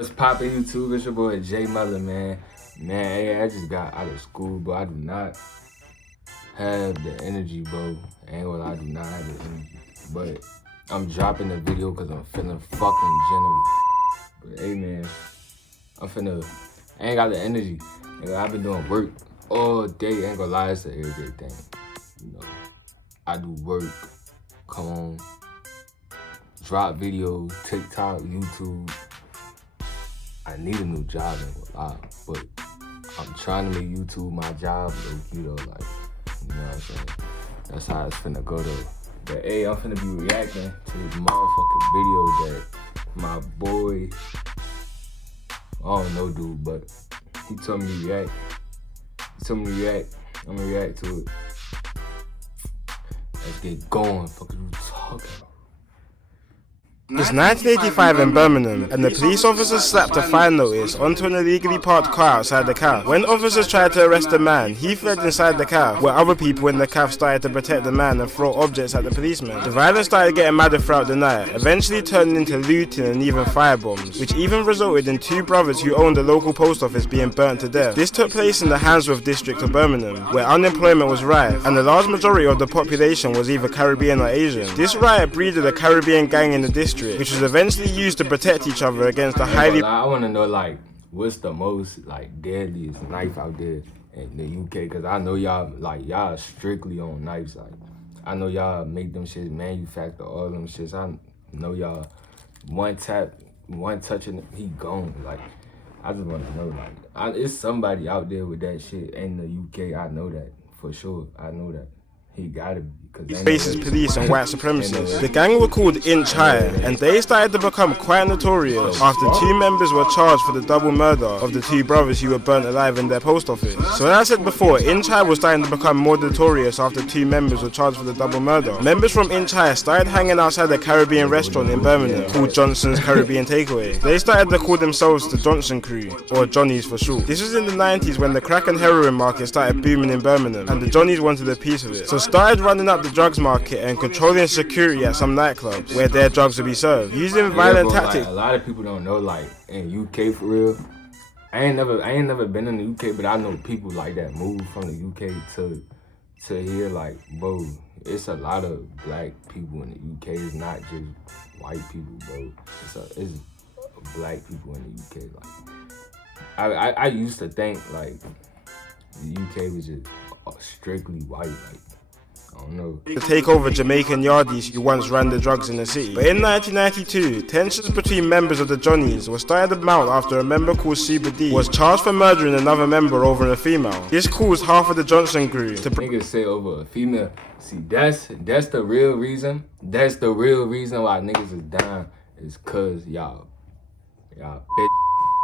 What's poppin' YouTube? It's your boy jmulaahh, man. Hey, I just got out of school, but I do not have the energy, bro. Ain't gonna lie, I do not have the energy. But I'm dropping the video because I'm feeling fucking generous. But hey, man, I ain't got the energy. Nigga, I've been doing work all day. Ain't gonna lie, it's an everyday thing. You know, I do work, come on, drop videos, TikTok, YouTube. I need a new job, ain't gonna lie, but I'm trying to make YouTube my job, low-key though, like, you know what I'm saying? That's how it's finna go though. But hey, I'm finna be reacting to this motherfucking video that my boy, I don't know dude, but he told me to react. I'm gonna react to it. Let's get going, fuck you talking about? It's 1985 in Birmingham, and the police officers slapped a fine notice onto an illegally parked car outside the cafe. When officers tried to arrest the man, he fled inside the cafe, where other people in the cafe started to protect the man and throw objects at the policeman. The violence started getting madder throughout the night, eventually turning into looting and even firebombs, which even resulted in two brothers who owned the local post office being burnt to death. This took place in the Handsworth district of Birmingham, where unemployment was rife, and the large majority of the population was either Caribbean or Asian. This riot breeded a Caribbean gang in the district, which was eventually used to protect each other against the highly... I want to know, like, what's the most, like, deadliest knife out there in the UK? Because I know y'all, like, y'all strictly on knives. Like, I know y'all make them shits, manufacture all them shits. I know y'all one touching, he gone. Like, I just want to know, like, it's somebody out there with that shit in the UK. I know that, for sure. I know that. He gotta be. Faces police and white supremacists. The gang were called Inch High, and they started to become quite notorious after two members were charged for the double murder of the two brothers who were burnt alive in their post office. So as I said before, Inch High was starting to become more notorious after two members were charged for the double murder. Members from Inch High started hanging outside a Caribbean restaurant in Birmingham called Johnson's Caribbean Takeaway. They started to call themselves the Johnson Crew, or Johnnies for short. This was in the 90s when the crack and heroin market started booming in Birmingham, and the Johnnies wanted a piece of it. So started running up the drugs market and controlling security at some nightclubs where their drugs would be served, using violent tactics. Like, a lot of people don't know, like, in UK for real. I ain't never been in the UK, but I know people like that move from the UK to here. Like, bro, it's a lot of black people in the UK. It's not just white people, bro. It's black people in the UK. Like, I used to think like the UK was just strictly white. Like, I don't know. To take over Jamaican yardies who once ran the drugs in the city. But in 1992, tensions between members of the Johnnies were starting to mount after a member called Super D was charged for murdering another member over a female. This caused half of the Johnson crew to... Niggas say over a female. See, that's the real reason. That's the real reason why niggas is down, is cause y'all bitches.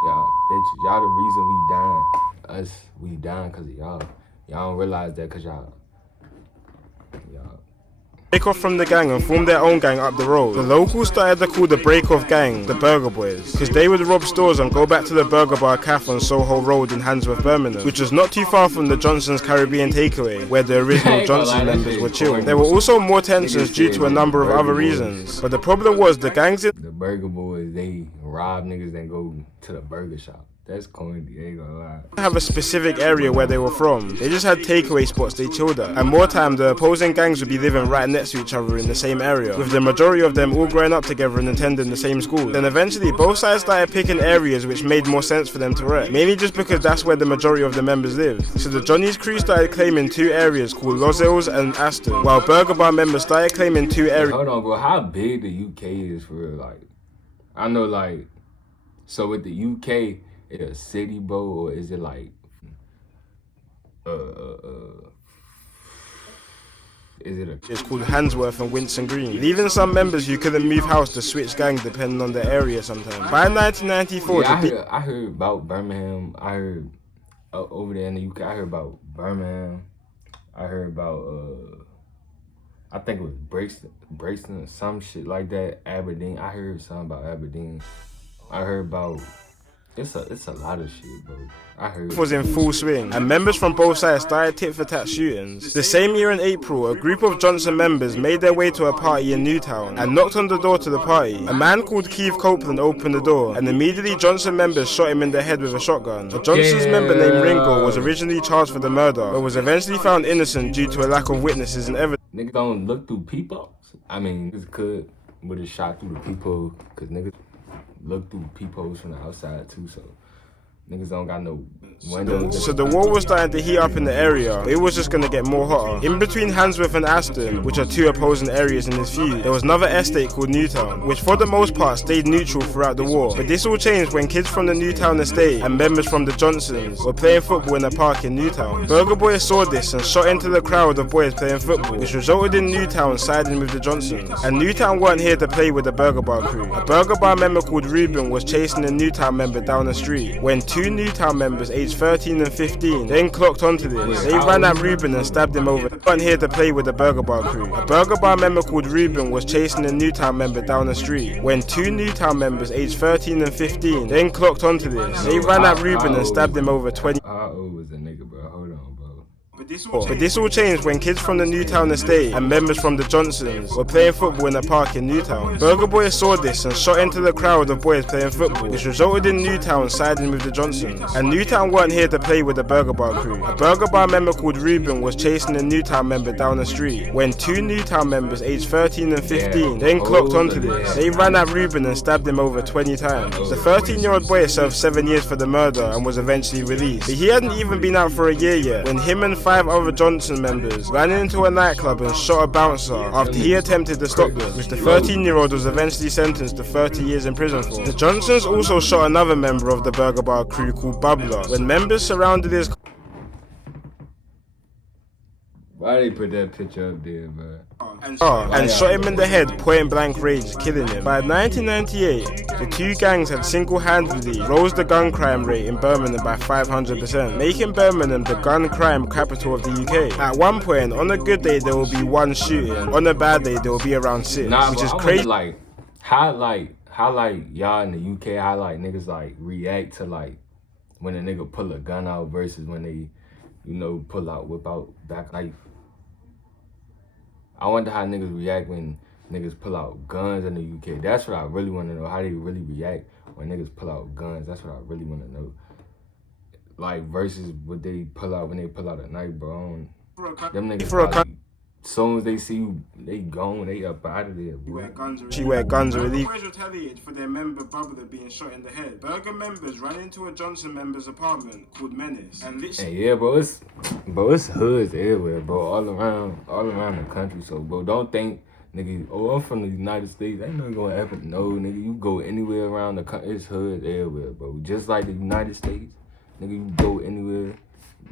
Y'all the reason we down. We down cause of y'all. Y'all don't realize that cause y'all break off from the gang and form their own gang up the road. The locals started to call the break-off gang the Burger Boys, because they would rob stores and go back to the Burger Bar Cafe on Soho Road in Handsworth, Birmingham, which was not too far from the Johnson's Caribbean Takeaway, where the original Johnson members were chilled. There were also more tensions due to a number of other reasons, but the problem was the gangs in the Burger Boys, they rob niggas and go to the burger shop. That's corny, ain't gonna lie. Have a specific area where they were from. They just had takeaway spots they chilled at. And more time, the opposing gangs would be living right next to each other in the same area, with the majority of them all growing up together and attending the same school. Then eventually, both sides started picking areas which made more sense for them to wreck, mainly just because that's where the majority of the members lived. So the Johnnies crew started claiming two areas called Los Hills and Aston, while Burger Bar members started claiming two areas. Hold on, bro, how big the UK is for real? Like, I know, like, so with the UK, it a city, bro, or is it like is it a... It's called Handsworth and Winson Green, leaving some members who couldn't move house to switch gang depending on the area sometimes. By 1994, yeah, I heard about Birmingham. I heard over there in the UK, I heard about Birmingham. I heard about I think it was Brixton or some shit like that. Aberdeen. I heard something about Aberdeen. I heard about It's a lot of shit, bro. I heard was in full swing, and members from both sides started tit-for-tat shootings. The same year in April, a group of Johnson members made their way to a party in Newtown and knocked on the door to the party. A man called Keith Copeland opened the door, and immediately Johnson members shot him in the head with a shotgun. A Johnson's member named Ringo was originally charged for the murder, but was eventually found innocent due to a lack of witnesses and evidence. Niggas don't look through peepholes. I mean, niggas could would have shot through the peephole, cause niggas look through peepholes from the outside too, so niggas don't got no windows. So the war was starting to heat up in the area, but it was just gonna get more hotter. In between Handsworth and Aston, which are two opposing areas in this feud, there was another estate called Newtown, which for the most part stayed neutral throughout the war. But this all changed when kids from the Newtown estate and members from the Johnsons were playing football in a park in Newtown. Burger Boys saw this and shot into the crowd of boys playing football, which resulted in Newtown siding with the Johnsons. And Newtown weren't here to play with the Burger Bar crew. A Burger Bar member called Ruben was chasing a Newtown member down the street when two Newtown members aged 13 and 15 then clocked onto this. They ran at Ruben and stabbed him over. They weren't here to play with the Burger Bar crew. A Burger Bar member called Ruben was chasing a Newtown member down the street when two Newtown members aged 13 and 15 then clocked onto this. They ran at Ruben and stabbed him over 20. How old was the nigga, bro? Hold on, bro. But this all changed when kids from the Newtown estate and members from the Johnsons were playing football in a park in Newtown. Burger Boys saw this and shot into the crowd of boys playing football, which resulted in Newtown siding with the Johnsons. And Newtown weren't here to play with the Burger Bar crew. A Burger Bar member called Ruben was chasing a Newtown member down the street when two Newtown members aged 13 and 15 then clocked onto this. They ran at Ruben and stabbed him over 20 times. The 13-year-old boy served 7 years for the murder and was eventually released. But he hadn't even been out for a year yet when him and 5 other Johnson members ran into a nightclub and shot a bouncer after he attempted to stop them, which the 13-year-old was eventually sentenced to 30 years in prison for. The Johnsons also shot another member of the Burger Bar crew called Bubbler when members surrounded his. Why they put that picture up there, bro? And shot him in the head, point blank range, killing him. By 1998, the two gangs had single-handedly rose the gun crime rate in Birmingham by 500%, making Birmingham the gun crime capital of the UK. At one point, on a good day there will be one shooting, on a bad day there will be around 6, which is crazy. Like, how y'all in the UK, how like niggas like react to like when a nigga pull a gun out versus when they, you know, whip out back knife. I wonder how niggas react when niggas pull out guns in the UK. That's what I really want to know. How they really react when niggas pull out guns. That's what I really want to know. Like versus what they pull out when they pull out a knife, bro. Them niggas probably, as soon as they see you, they gone, they up out of there, bro. She wear guns already. Boys retaliated for their member Bubbler being shot in the head. Burger members ran into a Johnson member's apartment called Menace and literally. And yeah, bro, it's hoods everywhere, bro, all around the country. So, bro, don't think, nigga, oh, I'm from the United States. Ain't nothing gonna happen. No, nigga, you go anywhere around the country, it's hoods everywhere, bro. Just like the United States, nigga, you go anywhere,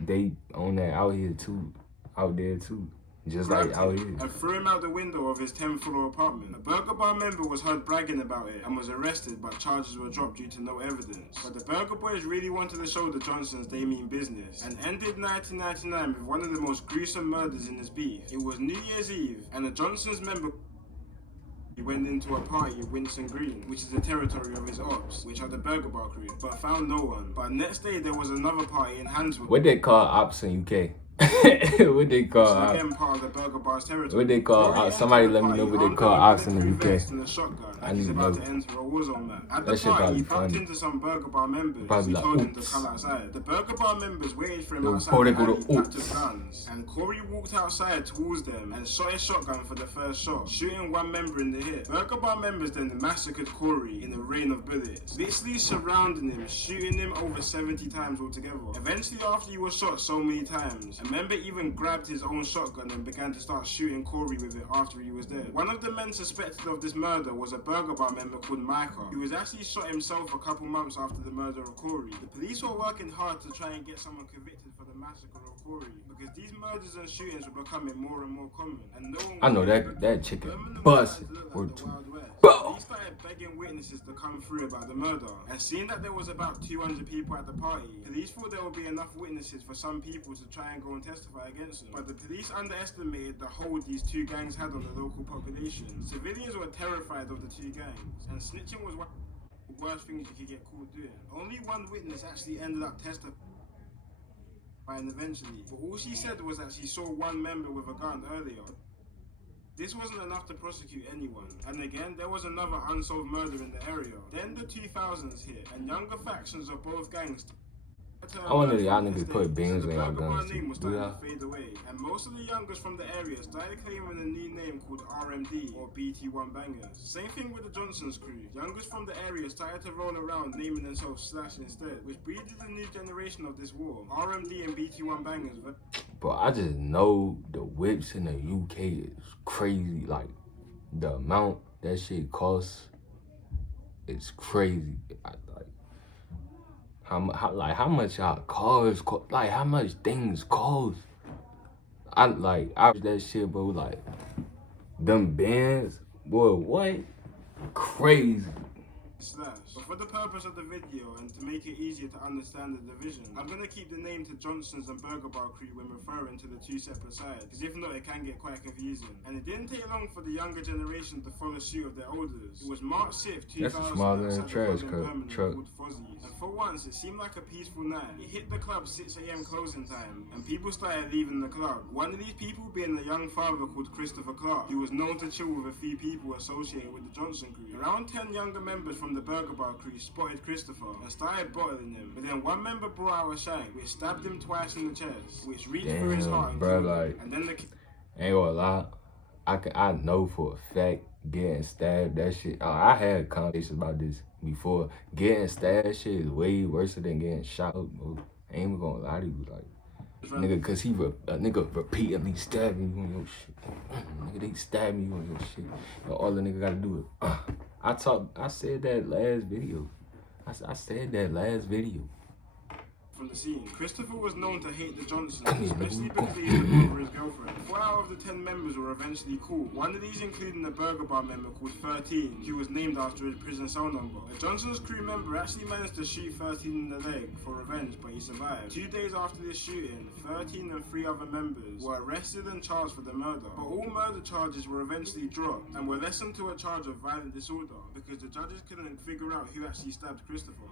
they own that out here too, out there too. Just like out here. And threw him out the window of his 10th floor apartment. A Burger Bar member was heard bragging about it and was arrested, but charges were dropped due to no evidence. But the Burger Boys really wanted to show the Johnsons they mean business and ended 1999 with one of the most gruesome murders in this beef. It was New Year's Eve and the Johnsons member went into a party in Winson Green, which is the territory of his ops, which are the Burger Bar crew, but found no one. But next day there was another party in Handsworth. What they call ops in UK? What they call ops? Again, part of the Burger Bar's territory. What they call ops? Somebody let me know what they call ops in the UK. I need to know. Enter a war zone map. At the party, he bumped into some Burger Bar members who told him to come outside. The Burger Bar members waited for him outside and he packed his guns. And Corey walked outside towards them and shot his shotgun for the first shot, shooting one member in the hip. Burger Bar members then massacred Corey in a rain of bullets, literally surrounding him, shooting him over 70 times altogether. Eventually, after he was shot so many times, a member even grabbed his own shotgun and began to start shooting Corey with it after he was dead. One of the men suspected of this murder was a Burger Bar member called Micah, who was actually shot himself a couple months after the murder of Corey. The police were working hard to try and get someone convicted for the massacre of Corey, because these murders and shootings were becoming more and more common, and no one. I know that chicken busted. He started begging witnesses to come through about the murder, and seeing that there was about 200 people at the party, police thought there would be enough witnesses for some people to try and go and testify against them. But the police underestimated the hold these two gangs had on the local population. Civilians were terrified of the two gangs, and snitching was one. worst things you could get caught doing. Only one witness actually ended up testifying eventually, but all she said was that she saw one member with a gun earlier. This wasn't enough to prosecute anyone, and again, there was another unsolved murder in the area. Then the 2000s hit, and younger factions of both gangs I wonder if y'all niggas put beans in y'all guns too. name was starting to fade away, and most of the youngest from the area started claiming a new name called RMD or bt1 bangers. Same thing with the Johnson's crew. Youngest from the area started to roll around naming themselves Slash instead, which breeded a new generation of this war. RMD and bt1 bangers. But I just know the whips in the UK is crazy. Like the amount that shit costs, it's crazy. How much y'all cars cost, like how much things cost. I that shit, bro. Like them bands, boy, what? Crazy. But for the purpose of the video and to make it easier to understand the division, I'm gonna keep the name to Johnson's and Burger Bar crew when referring to the two separate sides, because if not it can get quite confusing. And it didn't take long for the younger generation to follow suit of their elders. It was March 6th, 2000, that's a smaller than trash truck. And for once, it seemed like a peaceful night. It hit the club 6 AM closing time, and people started leaving the club. One of these people being a young father called Christopher Clark, who was known to chill with a few people associated with the Johnson crew. Around 10 younger members from the Burger Bar crew spotted Christopher and started bottling him, but then one member brought out a shank which stabbed him twice in the chest, which reached through his heart and bro, killed him. And then the ain't gonna lie, I know for a fact getting stabbed, that shit, I had conversations about this before. Getting stabbed, that shit is way worse than getting shot up, bro. I ain't even gonna lie to you, like, nigga, cause a nigga repeatedly stabbing you on your shit. Nigga, they stab me on your shit. And all the nigga gotta do is, I said that last video. I said that last video. From the scene, Christopher was known to hate the Johnsons, especially because he was over his girlfriend. 4 out of the 10 members were eventually caught. One of these including a Burger Bar member called 13, who was named after his prison cell number. The Johnson's crew member actually managed to shoot 13 in the leg for revenge, but he survived. 2 days after this shooting, 13 and 3 other members were arrested and charged for the murder. But all murder charges were eventually dropped and were lessened to a charge of violent disorder because the judges couldn't figure out who actually stabbed Christopher.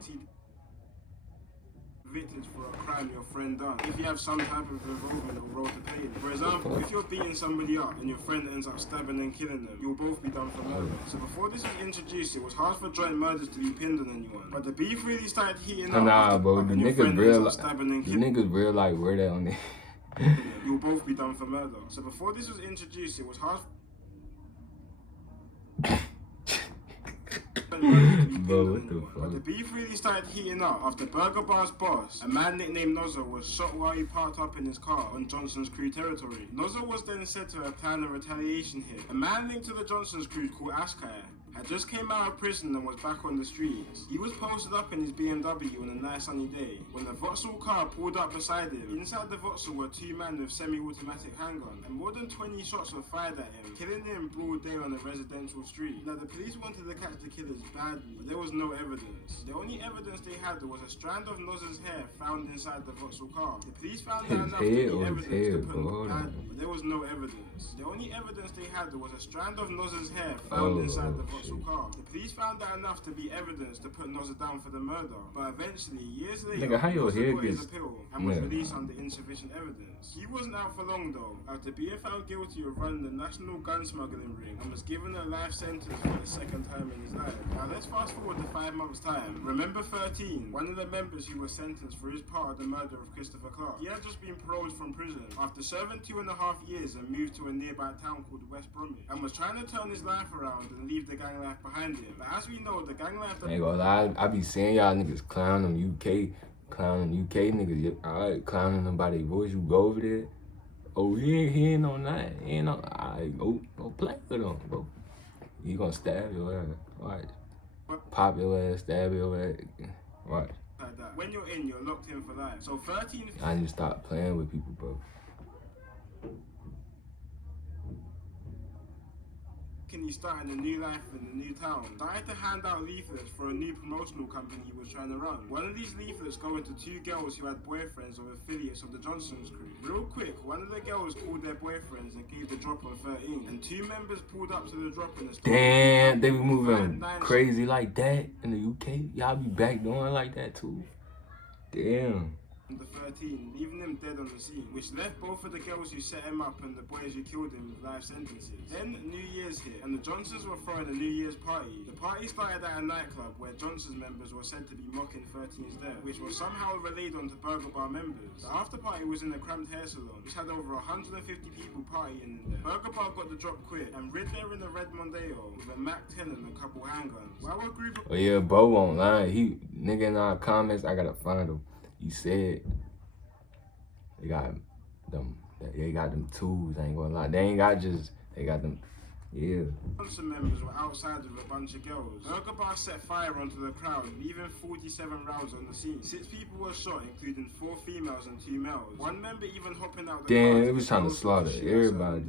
Victims for a crime your friend done, if you have some type of involvement or role to play in. For example, if you're beating somebody up and your friend ends up stabbing and killing them, you'll both be done for murder. So before this was introduced, it was hard for joint murders to be pinned on anyone. But the beef really started heating up. Nah, bro, the niggas real like word that on there. You'll both be done for murder. So before this was introduced, it was hard. Bro, what the fuck? But the beef really started heating up after Burger Bar's boss, a man nicknamed Nozzo, was shot while he parked up in his car on Johnson's crew territory. Nozzo was then said to have planned a retaliation hit. A man linked to the Johnson's crew called Ashkai had just came out of prison and was back on the streets. He was posted up in his BMW on a nice sunny day when the Vauxhall car pulled up beside him. Inside the Vauxhall were 2 men with semi-automatic handguns, and more than 20 shots were fired at him, killing him in broad day on a residential street. Now the police wanted to catch the killers badly, but there was no evidence. The only evidence they had was a strand of Noz's hair found inside the Vauxhall car. The police found that enough to be evidence to put him badly, but there was no evidence. The only evidence they had was a strand of Noz's hair found inside the Vauxhall car. The police found that enough to be evidence to put Nozza down for the murder, but eventually, years later, nigga, how your hair got his gets appeal and was released under insufficient evidence. He wasn't out for long though, after being found guilty of running the national gun smuggling ring and was given a life sentence for the 2nd time in his life. Now let's fast forward to 5 months time. Remember 13, one of the members who was sentenced for his part of the murder of Christopher Clark. He had just been paroled from prison after serving 2.5 years and moved to a nearby town called West Bromwich and was trying to turn his life around and leave the gang life behind him. But as we know, the gang life... Ain't gonna lie, I be seeing y'all niggas clown them UK niggas. Yep, alright, clowning them by their voice. You go over there. Oh, he ain't on that. He ain't on... Alright, go play with him, bro. You gonna stab your ass. Right. Pop your ass, stab your ass. Right. Like that. When you're in, you're locked in for life. So 13... I need to stop playing with people, bro. thinking he started a new life in a new town, started to hand out leaflets for a new promotional company he was trying to run. One of these leaflets going to 2 girls who had boyfriends or affiliates of the Johnson's crew. Real quick, one of the girls called their boyfriends and gave the drop on 13, and 2 members pulled up to the drop in the store. Damn, they be moving crazy like that in the UK. Y'all be back doing like that too. Damn. The 13, leaving him dead on the scene, which left both of the girls who set him up and the boys who killed him with life sentences. Then New Year's hit, and the Johnsons were throwing a New Year's party. The party started at a nightclub where Johnson's members were said to be mocking 13's death, which was somehow relayed onto Burger Bar members. The after party was in a cramped hair salon, which had over 150 people partying in there. Burger Bar got the drop quick and rid there in a red Mondeo with a Mac 10 and a couple handguns. While a group of... Oh yeah, Bo online. He nigga in our comments. I gotta find him. He said they got them tools. I ain't gonna lie. They ain't got just. They got them. Yeah. Johnson members were outside with a bunch of girls. Burger Bar set fire onto the crowd, leaving 47 rounds on the scene. 6 people were shot, including 4 females and 2 males. One member even hopping out the car. Damn, it was trying to slaughter everybody.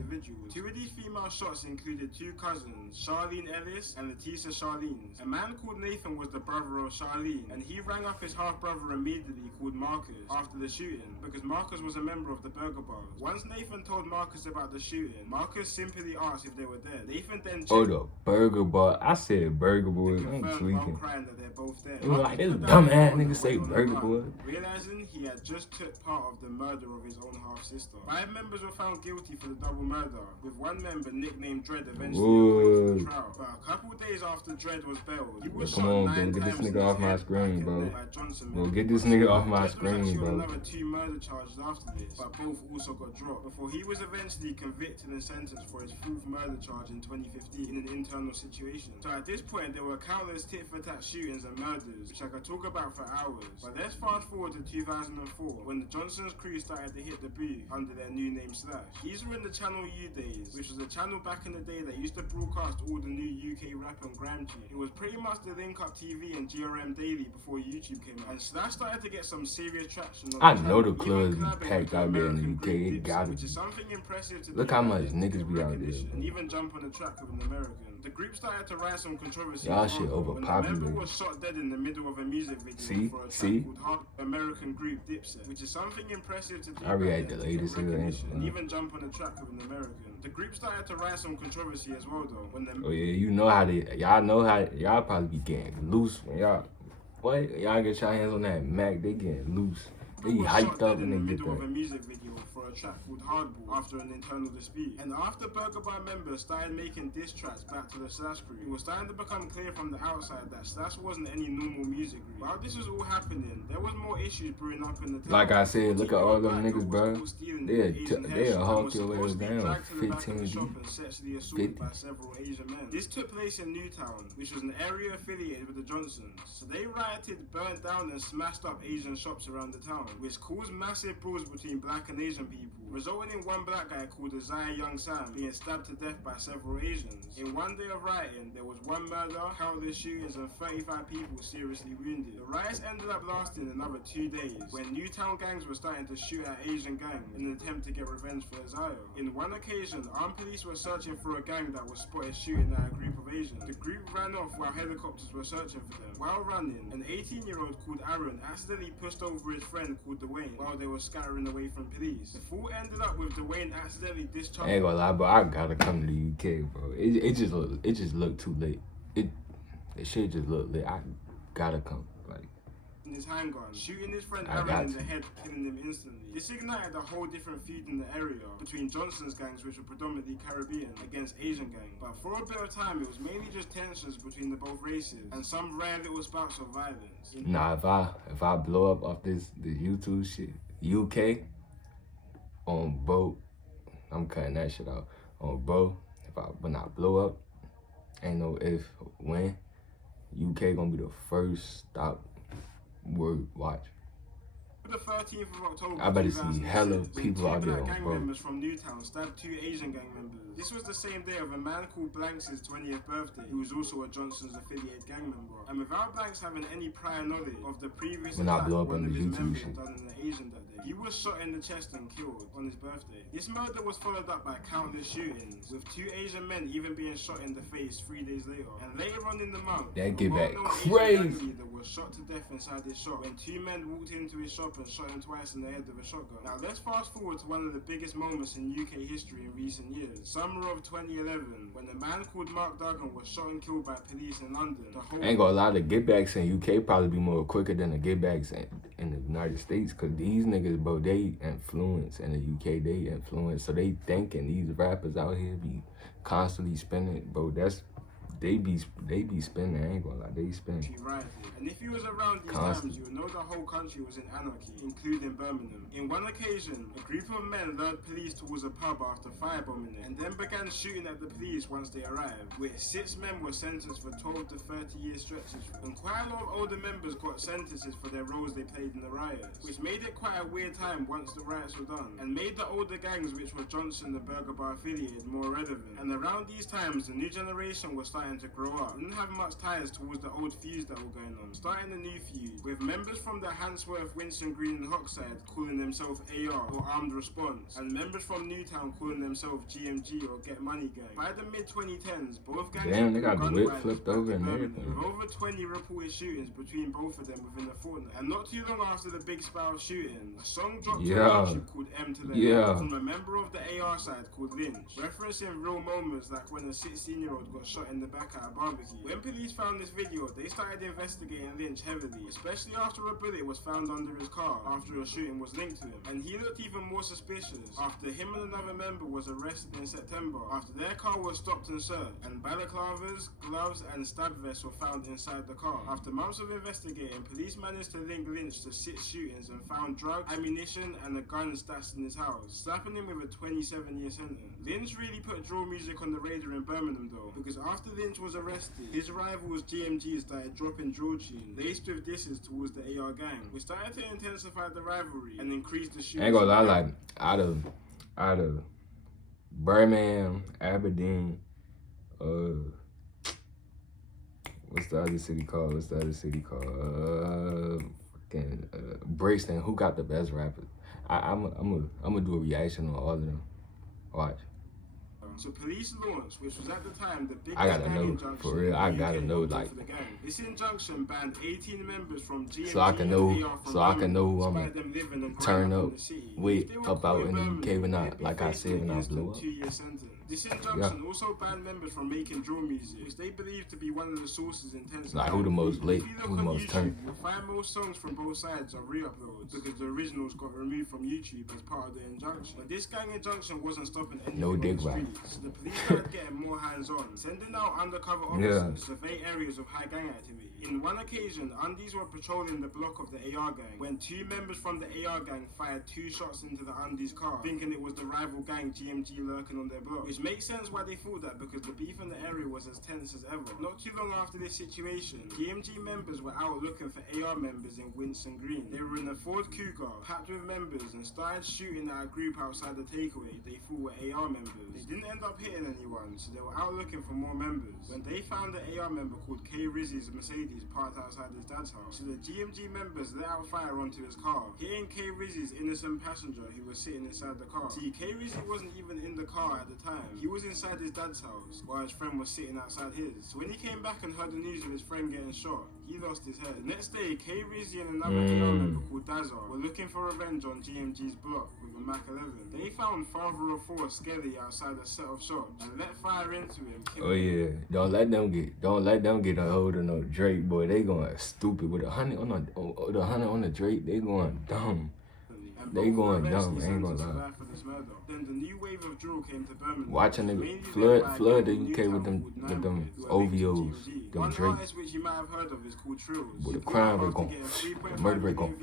2 of these female shots included 2 cousins, Charlene Ellis and Leticia Charlene's. A man called Nathan was the brother of Charlene, and he rang up his half-brother immediately called Marcus after the shooting, because Marcus was a member of the Burger Bars. Once Nathan told Marcus about the shooting, Marcus simply asked if they were dead. Nathan then oh, the Burger Bar. I said Burger Boy. I'm tweaking. Crying that they're both dead. It was like, this dumbass nigga say Burger Boy. Realizing he had just took part of the murder of his own half-sister. 5 members were found guilty for the double murder, with one member nicknamed Dread eventually the trial. But a couple days after Dread was bailed, he was come on, bro. Get this nigga off my screen, bro. Bro, get this nigga off my screen, bro. Another 2 murder charges after this, but both also got dropped before he was eventually convicted and sentenced for his 4th murder charge in 2015 in an internal situation. So at this point, there were countless tit-for-tat shootings and murders, which I could talk about for hours. But let's fast forward to 2004, when the Johnson's crew started to hit the booth under their new name Slash. These were in the Channel U days, which was a channel back in the day that used to broadcast all the new UK rap and grime tunes. It was pretty much the Link Up TV and GRM Daily before YouTube came out, and Slash started to get some serious traction on I know the clubs be packed out there in the UK. It gotta be. Which is something impressive to look how much niggas be out there. And even jump on the track with an American. The group started to rise some controversy. Y'all shit overpopulated. When the member was shot dead in the middle of a music video for a track called Hard American group Dipset, which is something impressive to do. I react the latest and even jump on the track with an American. The group started to rise some controversy as well though. When oh yeah, you know how they, y'all know how, y'all probably be getting loose when y'all, what? Y'all get your hands on that Mac, they getting loose. They hyped up and they get that. Of a music video for a track called Hardball after an internal dispute. And after Burger Bar members started making diss tracks back to the Slash crew, it was starting to become clear from the outside that Slash wasn't any normal music group. While this was all happening, there was more issues brewing up in the town. Like I said, look at all them niggas, bro. They'll hawk your ass down 15 sexually assaulted by several Asian men. This took place in Newtown, which was an area affiliated with the Johnsons. So they rioted, burnt down and smashed up Asian shops around the town, which caused massive brawls between black and Asian people, resulting in one black guy called Isaiah Young Sam being stabbed to death by several Asians. In one day of rioting, there was 1 murder, countless shootings, and 35 people seriously wounded. The riots ended up lasting another 2 days, when Newtown gangs were starting to shoot at Asian gangs in an attempt to get revenge for Isaiah. In one occasion, armed police were searching for a gang that was spotted shooting at a group of Asians. The group ran off while helicopters were searching for them. While running, an 18-year-old called Aaron accidentally pushed over his friend called Dwayne while they were scattering away from police. The fall ended up with Dwayne accidentally discharged. I ain't gonna lie, but I gotta come to the UK, bro. It just looked too late. It shit just looked late. I gotta come. Like, his handgun, shooting his friend Aaron in the head, killing him instantly. This ignited a whole different feud in the area between Johnson's gangs, which were predominantly Caribbean, against Asian gangs. But for a bit of time, it was mainly just tensions between the both races and some rare little spouts of violence. Nah, if I blow up off this YouTube shit, UK, on boat, I'm cutting that shit out. On bro, when I blow up, ain't no if, when, UK gonna be the first stop. Word, watch. The 13th of October, I better see hella people out there, gang bro. members from Newtown stabbed 2 Asian gang members. This was the same day of a man called Blanks' 20th birthday, who was also a Johnson's affiliated gang member. And without Blanks having any prior knowledge of the previous attack one of his members had done in the Asian that day, he was shot in the chest and killed on his birthday. This murder was followed up by countless shootings, with 2 Asian men even being shot in the face 3 days later. And later on in the month, that get back crazy. Leader was shot to death inside his shop when 2 men walked into his shop and shot him twice in the head with a shotgun. Now let's fast forward to one of the biggest moments in UK history in recent years. Summer of 2011, when a man called Mark Duggan was shot and killed by police in London. I ain't gonna lie, the get backs in UK probably be more quicker than the get backs in the United States, cause these niggas, bro, they influence in the UK, they influence, so they thinking these rappers out here be constantly spinning, bro. They be spinning. I ain't gonna lie, they spin. Right. And if you was around these times, you would know the whole country was in anarchy, including Birmingham. In one occasion, a group of men lured police towards a pub after firebombing it, and then began shooting at the police once they arrived, where 6 men were sentenced for 12 to 30-year stretches. And quite a lot of older members got sentences for their roles they played in the riots, which made it quite a weird time once the riots were done, and made the older gangs, which were Johnson the Burger Bar affiliated, more relevant. And around these times, the new generation was starting to grow up, didn't have much ties towards the old feuds that were going on, starting a new feud, with members from the Handsworth, Winston Green and Hockside calling themselves AR or Armed Response, and members from Newtown calling themselves GMG or Get Money Gang. By the mid-2010s, both gangs they got the whip flipped over and everything. With over 20 reported shootings between both of them within a fortnight. And not too long after the big spout of shootings, a song dropped on YouTube called M to the Left from a member of the AR side called Lynch, referencing real moments like when a 16-year-old got shot in the back at a barbecue. When police found this video, they started investigating Lynch heavily, especially after a bullet was found under his car after a shooting was linked to him. And he looked even more suspicious after him and another member was arrested in September after their car was stopped and searched, and balaclavas, gloves and stab vests were found inside the car. After months of investigating, police managed to link Lynch to 6 shootings and found drugs, ammunition and a gun stashed in his house, slapping him with a 27-year sentence. Lynch really put drill music on the radar in Birmingham though, because after Lynch was arrested, his rivals GMG started dropping drill tunes laced with disses towards the AR gang, which started to intensify the rivalry and increase the shootings. I ain't gonna lie, like out of Birmingham, Aberdeen, what's the other city called? Brixton. Who got the best rappers? I'm gonna do a reaction on all of them. Watch. So police launched, which was at the time the biggest I gotta gang know, injunction for real. I gotta know, like. For the gang. This injunction banned 18 members from GMG So I can know who I'm Birmingham, gonna turn up with up out in the UK or not, like I said when I blew up. This injunction also banned members from making drill music, which they believed to be one of the sources intensity. Like who the most lit, who the most turned. You'll find most songs from both sides are re-uploads because the originals got removed from YouTube as part of the injunction. But this gang injunction wasn't stopping anything No dig on the rap. streets, so the police started getting more hands-on, sending out undercover officers to survey areas of high gang activity. In one occasion, Undies were patrolling the block of the AR gang when 2 members from the AR gang fired 2 shots into the Undies car, thinking it was the rival gang GMG lurking on their block. Which makes sense why they thought that, because the beef in the area was as tense as ever. Not too long after this situation, GMG members were out looking for AR members in Winston Green. They were in a Ford Cougar, packed with members, and started shooting at a group outside the takeaway they thought were AR members. They didn't end up hitting anyone, so they were out looking for more members. When they found an AR member called K Rizzy's Mercedes parked outside his dad's house, so the GMG members let out fire onto his car, hitting K Rizzy's innocent passenger who was sitting inside the car. See, K Rizzy wasn't even in the car at the time. He was inside his dad's house while his friend was sitting outside his. So when he came back and heard the news of his friend getting shot, he lost his head. The next day, K Rizzy and another AR member called Dazar were looking for revenge on GMG's block with a Mac 11. They found father of 4 Skelly outside a set of shops and let fire into him. Oh yeah, don't let them get a hold of no Drake, boy. They going stupid with 100 on the Drake. They going dumb. They going dumb. I ain't gonna lie. Then the new wave of drill came to Birmingham. Watching nigga flood the UK with them OVOs, them One Drake. artist which you might have heard of is called Trills. With the crime rate going, the murder rate going.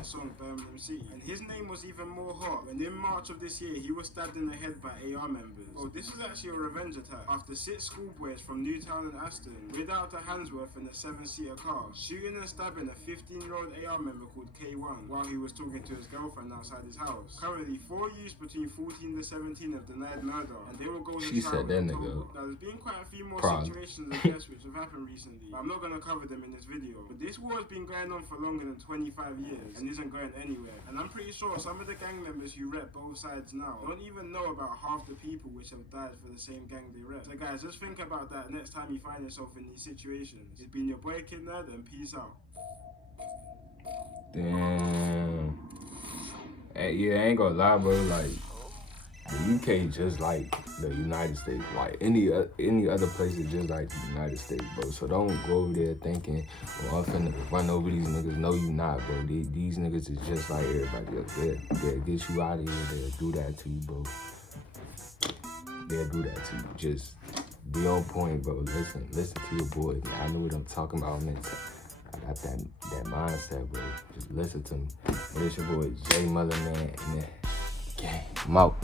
that song, Birmingham City. And his name was even more hot when in March of this year, he was stabbed in the head by AR members. Oh, this was actually a revenge attack after 6 schoolboys from Newtown and Aston, without a Handsworth in a 7-seater car, shooting and stabbing a 15-year-old AR member called K1 while he was talking to his girlfriend outside his house. Currently, 4 youths between 14 to 17 have denied murder, and they will go to trial. Now, there's been quite a few more situations, I guess, which have happened recently, but I'm not going to cover them in this video. But this war has been going on for longer than 25 years and isn't going anywhere. And I'm pretty sure some of the gang members who rep both sides now don't even know about half the people which have died for the same gang they rep. So guys, just think about that next time you find yourself in these situations. It's been your boy Kid Nerd, and peace out. Damn. Hey, yeah, I ain't gonna lie, bro. Like, the UK just like the United States. Like any other place is just like the United States, bro. So don't go over there thinking, well, I'm finna run over these niggas. No, you not, bro. These niggas is just like everybody else. They'll get you out of here. They'll do that to you, bro. They'll do that to you. Just be on point, bro. Listen to your boy. I know what I'm talking about, man. I got that mindset, bro. Just listen to me. But it's your boy Jmulaahh, man. And gang, I'm out.